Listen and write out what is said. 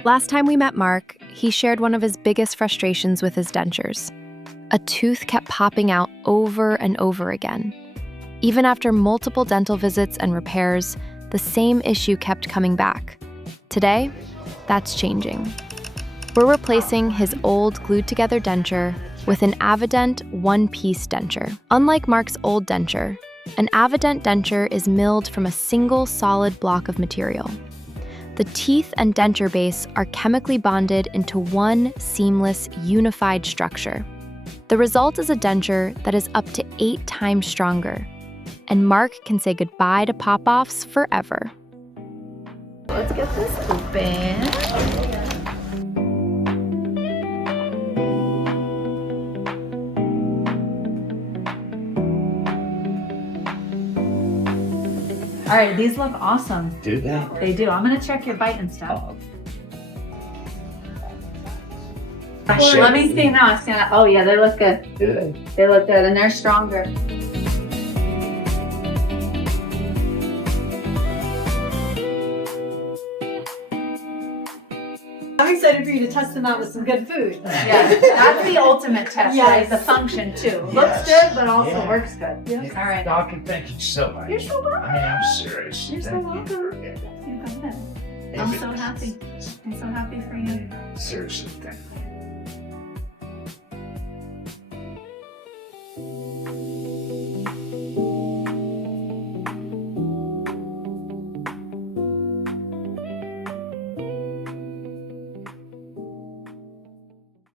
Last time we met Mark, he shared one of his biggest frustrations with his dentures. A tooth kept popping out over and over again. Even after multiple dental visits and repairs, the same issue kept coming back. Today, that's changing. We're replacing his old glued-together denture with an AvaDent one-piece denture. Unlike Mark's old denture, an AvaDent denture is milled from a single solid block of material. The teeth and denture base are chemically bonded into one seamless, unified structure. The result is a denture that is up to 8 times stronger, and Mark can say goodbye to pop-offs forever. Let's get this open. All right, these look awesome. Do they? They do. I'm gonna check your bite and stuff. Let me see now. Oh yeah, they look good. Do they? They look good, and they're stronger. I'm excited for you to test them out with some good food. Yeah, that's the ultimate test, right? Yes. The function too. Yes. Looks good, but also Yeah. works good. Yeah. All right. Doctor, thank you so much. You're so welcome. I mean, I'm serious. You're so Thank you welcome. for it. I'm so happy. I'm so happy for you. Seriously, thank you.